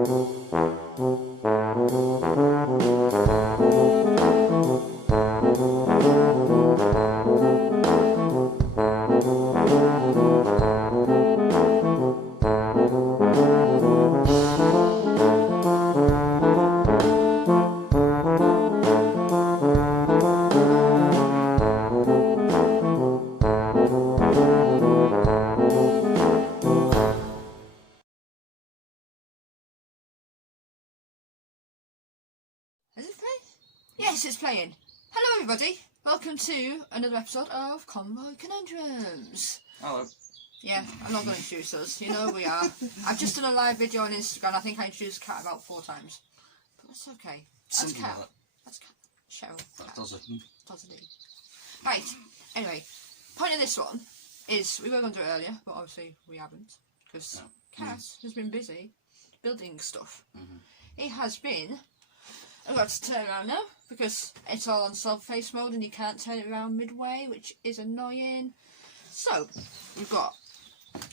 Is it playing? Yes, it's playing. Hello everybody, welcome to another episode of Convoy Conundrums. Hello. Yeah, I'm not going to introduce us, you know who we are. I've just done a live video on Instagram. I think I introduced Cat about 4 times. But that's okay. That's Something Cat. like that. That's Cat. Cheryl. That Cat. does it. Does it. Right, anyway, point of this one is, we were going to do it earlier, but obviously we haven't. Because Cat has been busy building stuff. He has been... I've got to turn it around now because it's all on self-face mode and you can't turn it around midway, which is annoying. So, we've got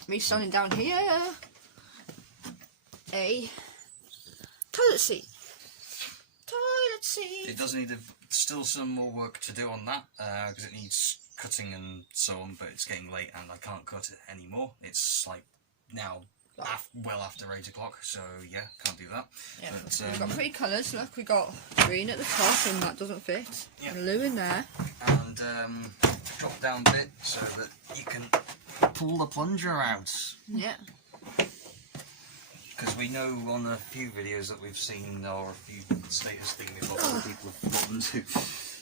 me standing down here, a toilet seat. It does need still some more work to do on that because it needs cutting and so on, but it's getting late and I can't cut it anymore. It's like now well after 8 o'clock, so yeah, can't do that. Yeah, but, we've got 3 colours. Look, we got green at the top and that doesn't fit. Yeah. Blue in there. And drop down bit so that you can pull the plunger out. Yeah. Because we know on a few videos that we've seen, or a few status things we've got, other people have forgotten to.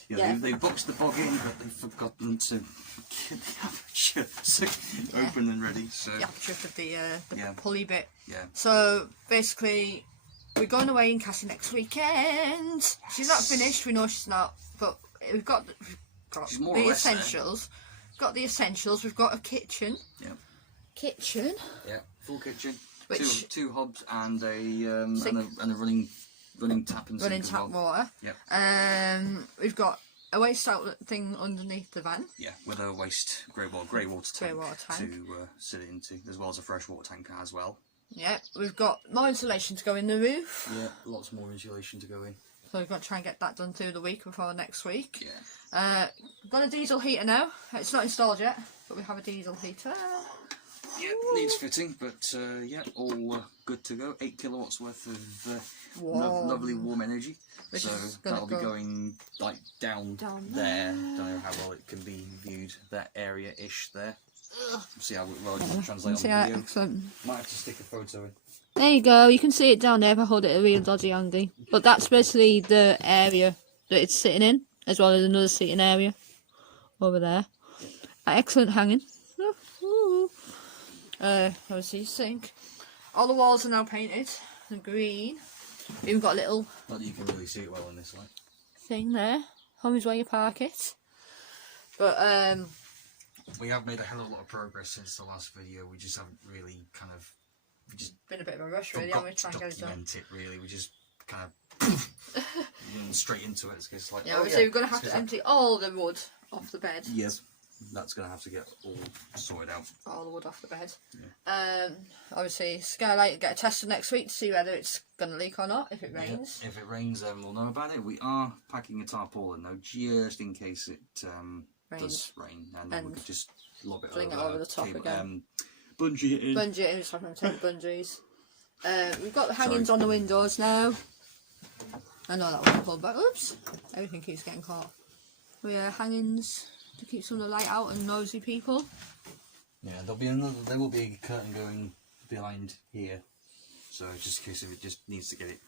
You know, they've boxed the bog in, but they've forgotten to get the aperture open and ready. So the aperture of the pulley bit. Yeah. So basically, we're going away in Cassi next weekend. Yes. She's not finished. We know she's not, but we've got the essentials. We've got the essentials. We've got a kitchen. Yeah. Kitchen. Yeah. Full kitchen. Which two hobs and a running tap and running tap water. Yep. We've got a waste outlet thing underneath the van. Yeah, with a grey water tank to sit it into, as well as a freshwater tank as well. Yeah, we've got more insulation to go in the roof. Yeah, lots more insulation to go in. So we've got to try and get that done through the week before next week. Yeah. We've got a diesel heater now. It's not installed yet, but we have a diesel heater. Yeah, needs fitting, but yeah, all good to go. 8 kilowatts worth of lovely warm energy. So that'll be going like down there. Don't know how well it can be viewed. That area-ish there. See how well it can translate on the video. Excellent. Might have to stick a photo in. There you go. You can see it down there if I hold it at a real dodgy angle. But that's basically the area that it's sitting in, as well as another seating area over there. Excellent hanging. Obviously sink. All the walls are now painted and green. We've even got a little you can really see it well in this light. thing there. Home is where you park it. But we have made a hell of a lot of progress since the last video. We just haven't really we just been a bit of a rush really, haven't we? Trying to get it done. Document it really. We just kind of went straight into it. It's like obviously we're going to have to empty all the wood off the bed. Yes. That's going to have to get all sorted out. All the wood off the bed. Yeah. Obviously, skylight, get it tested next week to see whether it's going to leak or not, if it rains. Yeah. If it rains, we'll know about it. We are packing a tarpaulin though, just in case it does rain. And then we could just lob it over the top again. Bungee it in. Bungee it in, just have to take the bungees. We've got the hangings on the windows now. I know that one pulled back. Oops! Everything keeps getting caught. Hangings to keep some of the light out and nosy people. Yeah, there will be a curtain going behind here, so just in case if it just needs to get it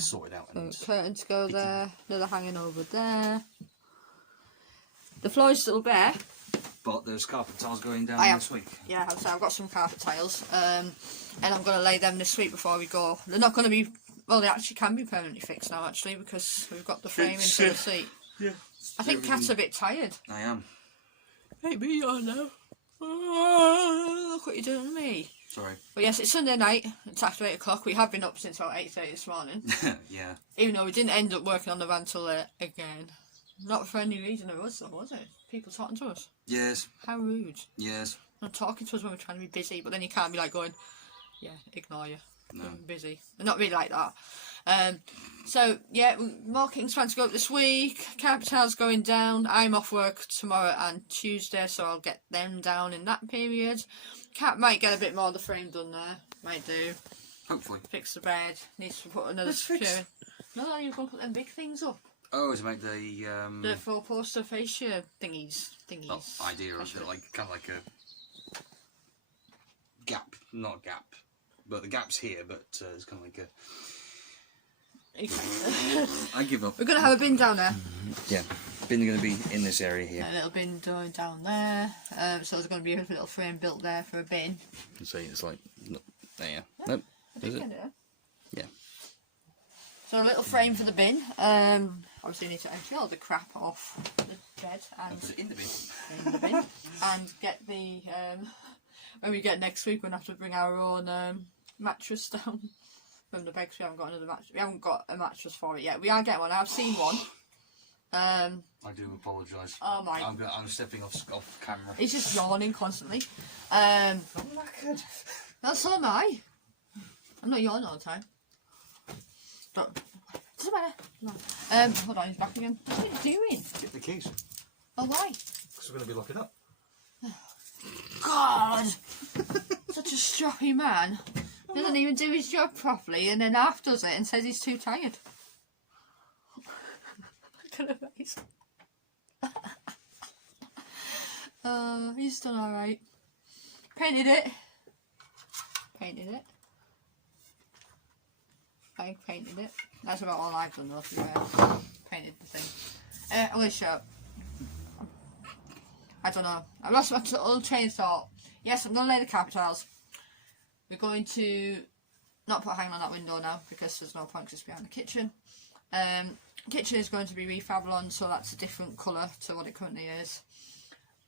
sorted out. So curtain to go there, another hanging over there. The floor is still bare, but there's carpet tiles going down this week. Yeah, I've got some carpet tiles, and I'm going to lay them this week before we go. They're not going to be, well, they actually can be permanently fixed now actually, because we've got the frame into the seat. Yeah. I think Kat's a bit tired. I am. Maybe I know. Oh, look what you're doing to me. Sorry. But yes, it's Sunday night. It's after 8 o'clock. We have been up since about 8:30 this morning. Yeah. Even though we didn't end up working on the van till again. Not for any reason it was, though, was it? People talking to us. Yes. How rude. Yes. Not talking to us when we're trying to be busy, but then you can't be like going, yeah, ignore you. No. Busy. Not really like that. So yeah, marketing's planned to go up this week. Capital's going down. I'm off work tomorrow and Tuesday, so I'll get them down in that period. Cat might get a bit more of the frame done there. Might do. Hopefully. Fix the bed. Needs to put another screw. No, you're going to put them big things up. Oh, to make the 4-poster fascia thingies. Well, idea of it, like kind of like a gap, not a gap, but the gap's here, but it's kind of like a. I give up. We're going to have a bin down there. Yeah, bin's going to be in this area here. A little bin going down there. So there's going to be a little frame built there for a bin. You see, it's like there. Nope. Is it? Yeah. So a little frame for the bin. Obviously, you need to empty all the crap off the bed and put it in the bin. In the bin, and get the. When we get next week, we'll have to bring our own mattress down from the bed. We haven't got another mattress. We haven't got a mattress for it yet. We are getting one. I've seen one. I do apologise. Oh my! I'm stepping off camera. He's just yawning constantly. I'm knackered. That's so am I. I'm not yawning all the time. Doesn't matter. No. Hold on, he's back again. What are you doing? Get the keys. Oh, why? Because we're going to be locking up. God! Such a stroppy man. Doesn't even do his job properly and then half does it and says he's too tired. Look at her face. He's done alright. Painted it. I painted it. That's about all I've done though, to be fair. Painted the thing. I'm going to show. I don't know. I've lost my little train of thought. Yes, I'm going to lay the capitals. We're going to not put a hang on that window now because there's no point because it's behind the kitchen. Kitchen is going to be refab, so that's a different colour to what it currently is.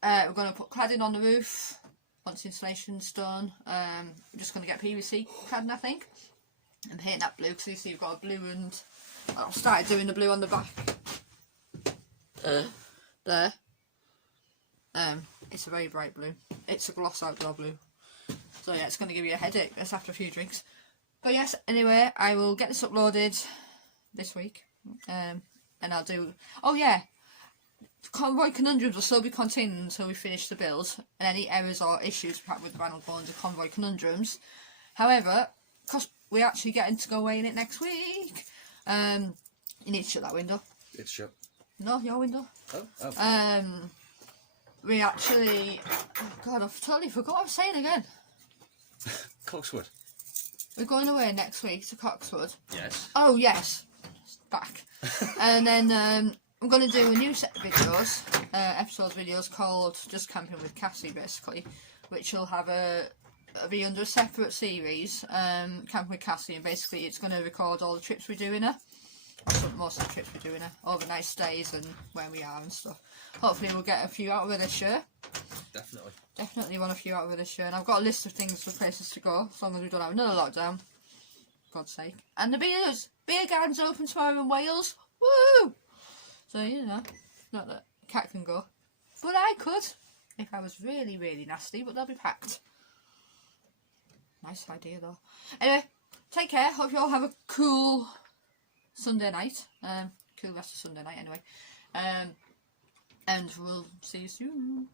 We're going to put cladding on the roof once the installation's done. We're just going to get PVC cladding, I think, and paint that blue because you see we've got a blue and I've started doing the blue on the back. There. It's a very bright blue. It's a gloss outdoor blue. So yeah, it's going to give you a headache. That's after a few drinks. But yes, anyway, I will get this uploaded this week. And I'll do... Oh yeah! Convoy Conundrums will still be continuing until we finish the build. And any errors or issues perhaps with the vinyl go under Convoy Conundrums. However, because we're actually getting to go away in it next week, you need to shut that window. It's shut. No, your window. Oh. We actually... Oh God, I've totally forgot what I was saying again. Coxwood. We're going away next week to Coxwood. Yes. Oh, yes. Back. And then I'm going to do a new set of videos, episode videos called Just Camping with Cassi, basically, which will have be under a separate series, Camping with Cassi, and basically it's going to record all the trips we're doing her. Most of the trips we're doing her, overnight stays and where we are and stuff. Hopefully we'll get a few out of her this year. Definitely. Definitely want a few out of her this year. And I've got a list of things for places to go, as long as we don't have another lockdown. God's sake. And the beer garden's open tomorrow in Wales. Woo! So, you know, not that cat can go. But I could, if I was really, really nasty, but they'll be packed. Nice idea, though. Anyway, take care. Hope you all have a cool Sunday night. Cool rest of Sunday night, anyway. And we'll see you soon.